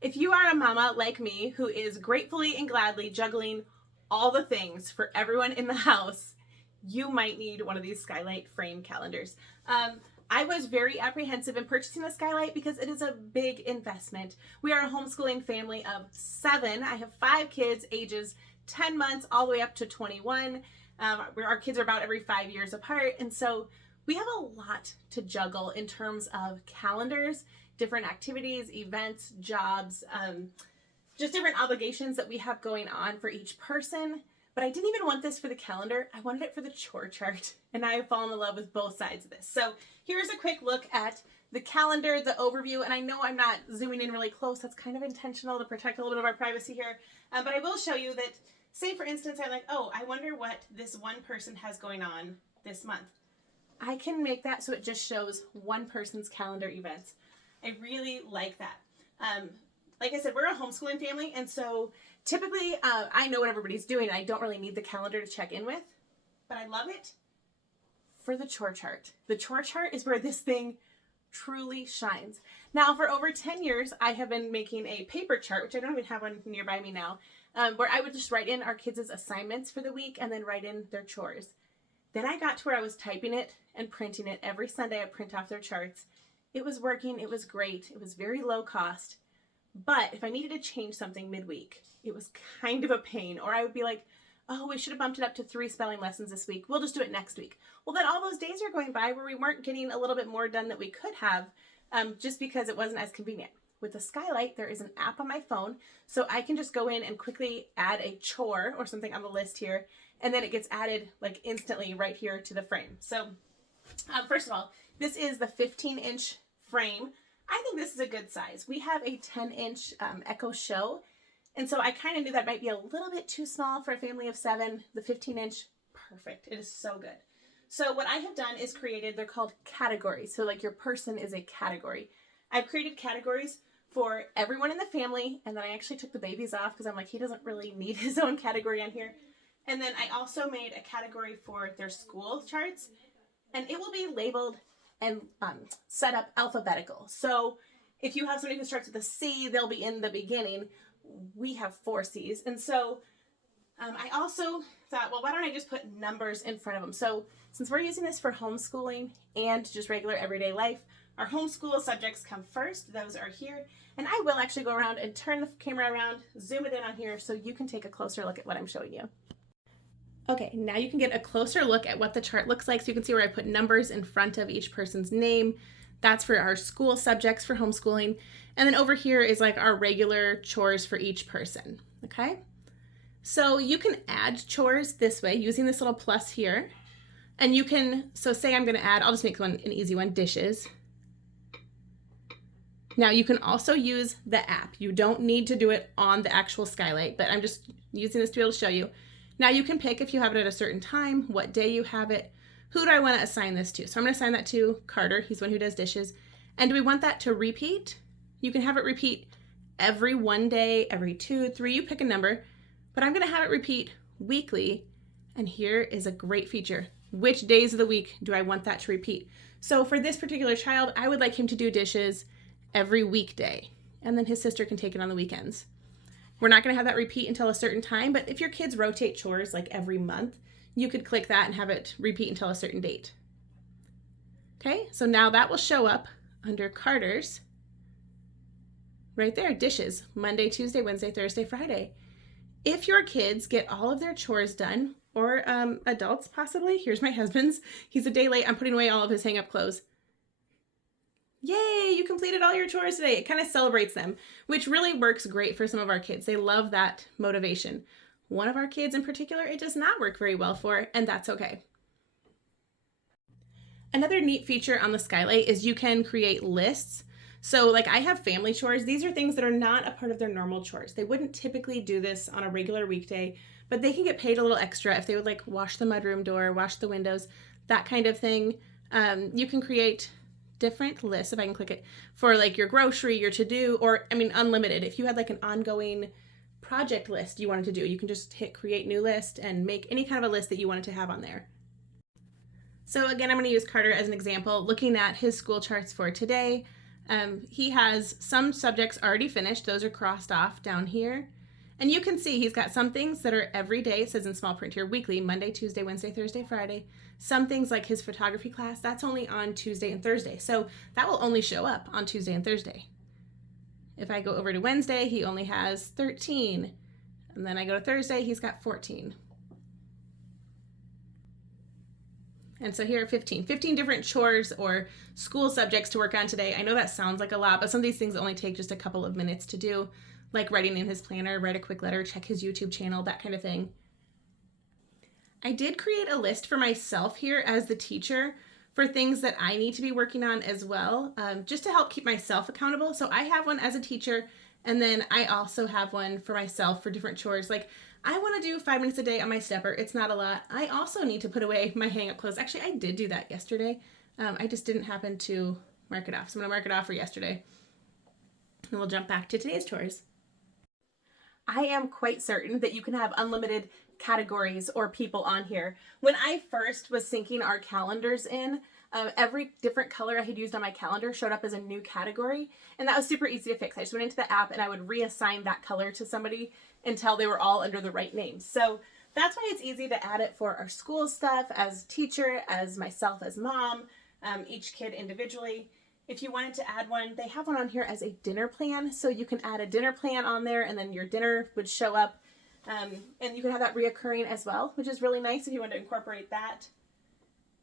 If you are a mama like me who is gratefully and gladly juggling all the things for everyone in the house, you might need one of these Skylight Frame Calendars. I was very apprehensive in purchasing the Skylight because it is a big investment. We are a homeschooling family of 7. I have 5 kids, ages 10 months all the way up to 21. Our kids are about every 5 years apart, and so we have a lot to juggle in terms of calendars, different activities, events, jobs, just different obligations that we have going on for each person. But I didn't even want this for the calendar. I wanted it for the chore chart, and I have fallen in love with both sides of this. So here's a quick look at the calendar, the overview, and I know I'm not zooming in really close. That's kind of intentional to protect a little bit of our privacy here. But I will show you that, say for instance, I'm like, oh, I wonder what this one person has going on this month. I can make that so it just shows one person's calendar events. I really like that. Like I said, we're a homeschooling family, and so typically I know what everybody's doing. I don't really need the calendar to check in with, but I love it for the chore chart. The chore chart is where this thing truly shines. Now, for over 10 years, I have been making a paper chart, which I don't even have one nearby me now, where I would just write in our kids' assignments for the week and then write in their chores. Then I got to where I was typing it and printing it. Every Sunday I print off their charts. It was working. It was great. It was very low cost. But if I needed to change something midweek, it was kind of a pain. Or I would be like, oh, we should have bumped it up to 3 spelling lessons this week. We'll just do it next week. Well, then all those days are going by where we weren't getting a little bit more done that we could have just because it wasn't as convenient. With the Skylight, there is an app on my phone, so I can just go in and quickly add a chore or something on the list here, and then it gets added like instantly right here to the frame. So first of all, this is the 15-inch frame. I think this is a good size. We have a 10-inch Echo Show, and so I kind of knew that might be a little bit too small for a family of 7. The 15-inch, perfect. It is so good. So what I have done is created, they're called categories. So like your person is a category. I've created categories for everyone in the family, and then I actually took the babies off because I'm like, he doesn't really need his own category on here. And then I also made a category for their school charts, and it will be labeled and set up alphabetical. So if you have somebody who starts with a C, they'll be in the beginning. We have 4 C's. And so I also thought, well, why don't I just put numbers in front of them? So since we're using this for homeschooling and just regular everyday life, our homeschool subjects come first. Those are here. And I will actually go around and turn the camera around, zoom it in on here so you can take a closer look at what I'm showing you. Okay, now you can get a closer look at what the chart looks like. So you can see where I put numbers in front of each person's name. That's for our school subjects for homeschooling. And then over here is like our regular chores for each person, okay? So you can add chores this way using this little plus here. And you can, so say I'm gonna add, I'll just make an easy one, dishes. Now you can also use the app. You don't need to do it on the actual Skylight, but I'm just using this to be able to show you. Now you can pick if you have it at a certain time, what day you have it. Who do I want to assign this to? So I'm going to assign that to Carter. He's the one who does dishes. And do we want that to repeat? You can have it repeat every 1 day, every 2, 3, you pick a number, but I'm going to have it repeat weekly. And here is a great feature. Which days of the week do I want that to repeat? So for this particular child, I would like him to do dishes every weekday, and then his sister can take it on the weekends. We're not going to have that repeat until a certain time, but if your kids rotate chores like every month, you could click that and have it repeat until a certain date. Okay, so now that will show up under Carter's right there, dishes, Monday, Tuesday, Wednesday, Thursday, Friday. If your kids get all of their chores done, or adults possibly, here's my husband's, he's a day late, I'm putting away all of his hang-up clothes. Yay, you completed all your chores today. It kind of celebrates them, which really works great for some of our kids. They love that motivation. One of our kids in particular, it does not work very well for, and that's okay. Another neat feature on the Skylight is you can create lists. So like I have family chores. These are things that are not a part of their normal chores. They wouldn't typically do this on a regular weekday, but they can get paid a little extra if they would like wash the mudroom door, wash the windows, that kind of thing. You can create different lists, if I can click it, for like your grocery, your to-do, or I mean unlimited. If you had like an ongoing project list you wanted to do, you can just hit create new list and make any kind of a list that you wanted to have on there. So again, I'm going to use Carter as an example, looking at his school charts for today. He has some subjects already finished. Those are crossed off down here. And you can see he's got some things that are every day. It says in small print here, weekly, Monday, Tuesday, Wednesday, Thursday, Friday. Some things like his photography class, that's only on Tuesday and Thursday. So that will only show up on Tuesday and Thursday. If I go over to Wednesday, he only has 13. And then I go to Thursday, he's got 14. And so here are 15 different chores or school subjects to work on today. I know that sounds like a lot, but some of these things only take just a couple of minutes to do, like writing in his planner, write a quick letter, check his YouTube channel, that kind of thing. I did create a list for myself here as the teacher for things that I need to be working on as well, just to help keep myself accountable. So I have one as a teacher, and then I also have one for myself for different chores. Like I want to do 5 minutes a day on my stepper. It's not a lot. I also need to put away my hang-up clothes. Actually, I did do that yesterday. I just didn't happen to mark it off. So I'm going to mark it off for yesterday. And we'll jump back to today's chores. I am quite certain that you can have unlimited categories or people on here. When I first was syncing our calendars in, every different color I had used on my calendar showed up as a new category, and that was super easy to fix. I just went into the app and I would reassign that color to somebody until they were all under the right name. So that's why it's easy to add it for our school stuff, as teacher, as myself as mom, each kid individually. If you wanted to add one, they have one on here as a dinner plan, so you can add a dinner plan on there and then your dinner would show up, and you can have that reoccurring as well, which is really nice if you want to incorporate that.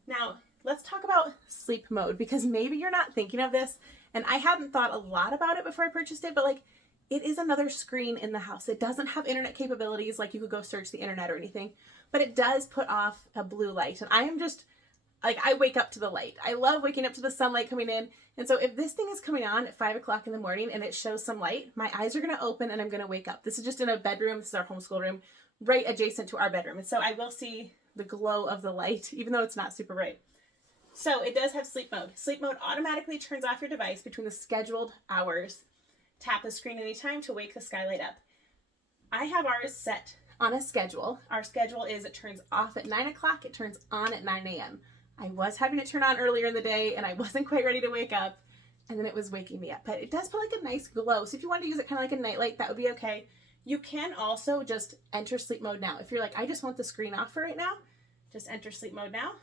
Now, let's talk about sleep mode, because maybe you're not thinking of this, and I hadn't thought a lot about it before I purchased it, but like, it is another screen in the house. It doesn't have internet capabilities, like you could go search the internet or anything, but it does put off a blue light, and I am just, like, I wake up to the light. I love waking up to the sunlight coming in, and so if this thing is coming on at 5 o'clock in the morning and it shows some light, my eyes are going to open and I'm going to wake up. This is just in a bedroom. This is our homeschool room, right adjacent to our bedroom, and so I will see the glow of the light, even though it's not super bright. So it does have sleep mode. Sleep mode automatically turns off your device between the scheduled hours. Tap the screen anytime to wake the Skylight up. I have ours set on a schedule. Our schedule is it turns off at 9 o'clock, it turns on at 9 a.m. I was having it turn on earlier in the day and I wasn't quite ready to wake up, and then it was waking me up. But it does put like a nice glow. So if you want to use it kind of like a nightlight, that would be okay. You can also just enter sleep mode now. If you're like, I just want the screen off for right now, just enter sleep mode now,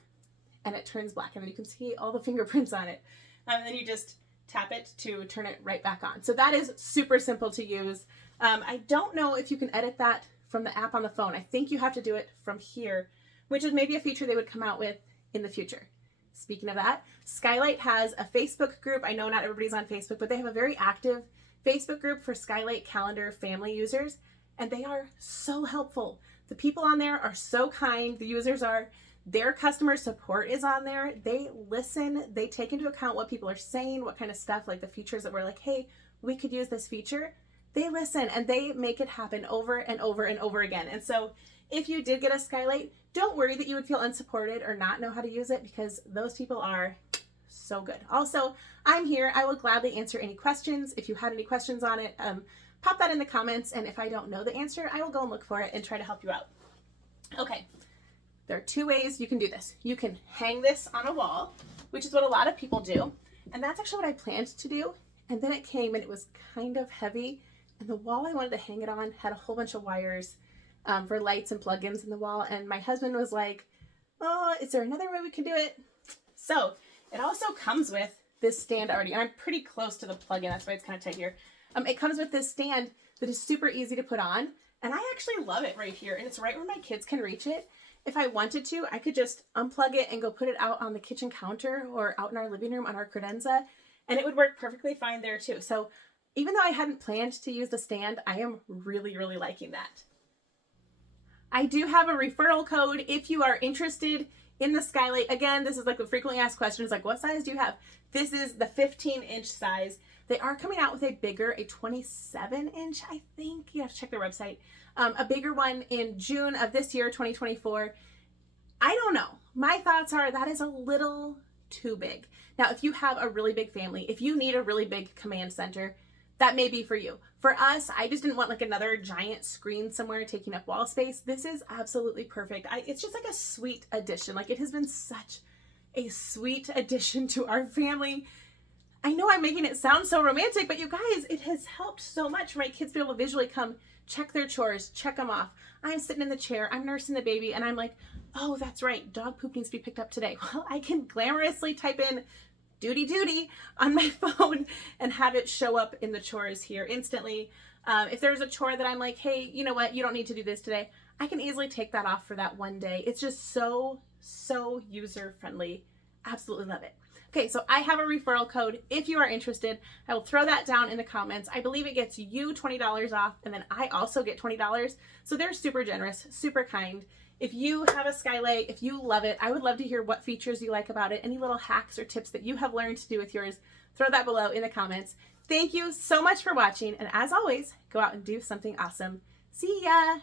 and it turns black, and then you can see all the fingerprints on it. And then you just tap it to turn it right back on. So that is super simple to use. I don't know if you can edit that from the app on the phone. I think you have to do it from here, which is maybe a feature they would come out with in the future. Speaking of that, Skylight has a Facebook group. I know not everybody's on Facebook, but they have a very active Facebook group for Skylight Calendar family users, and they are so helpful. The people on there are so kind. The users are. Their customer support is on there. They listen. They take into account what people are saying, what kind of stuff, like the features that we're like, hey, we could use this feature. They listen and they make it happen over and over and over again. And so if you did get a Skylight, don't worry that you would feel unsupported or not know how to use it, because those people are so good. Also, I'm here. I will gladly answer any questions. If you had any questions on it, pop that in the comments. And if I don't know the answer, I will go and look for it and try to help you out. Okay. There are 2 ways you can do this. You can hang this on a wall, which is what a lot of people do. And that's actually what I planned to do. And then it came and it was kind of heavy. And the wall I wanted to hang it on had a whole bunch of wires for lights and plugins in the wall. And my husband was like, oh, is there another way we can do it? So it also comes with this stand already. And I'm pretty close to the plug-in. That's why it's kind of tight here. It comes with this stand that is super easy to put on. And I actually love it right here. And it's right where my kids can reach it. If I wanted to, I could just unplug it and go put it out on the kitchen counter or out in our living room on our credenza, and it would work perfectly fine there too. So even though I hadn't planned to use the stand, I am really, really liking that. I do have a referral code if you are interested in the Skylight. Again, this is like the frequently asked questions, like what size do you have? This is the 15-inch size. They are coming out with a bigger, a 27-inch, I think. You have to check their website. A bigger one in June of this year, 2024. I don't know. My thoughts are that is a little too big. Now, if you have a really big family, if you need a really big command center, that may be for you. For us, I just didn't want like another giant screen somewhere taking up wall space. This is absolutely perfect. It's just like a sweet addition. Like, it has been such a sweet addition to our family. I know I'm making it sound so romantic, but you guys, it has helped so much for my kids to be able to visually come check their chores, check them off. I'm sitting in the chair, I'm nursing the baby, and I'm like, oh, that's right, dog poop needs to be picked up today. Well, I can glamorously type in duty on my phone and have it show up in the chores here instantly. If there's a chore that I'm like, hey, you know what, you don't need to do this today, I can easily take that off for that one day. It's just so user friendly. Absolutely love it. Okay, so I have a referral code. If you are interested, I will throw that down in the comments. I believe it gets you $20 off, and then I also get $20. So they're super generous, super kind. If you have a Skylight, if you love it, I would love to hear what features you like about it. Any little hacks or tips that you have learned to do with yours, throw that below in the comments. Thank you so much for watching, and as always, go out and do something awesome. See ya!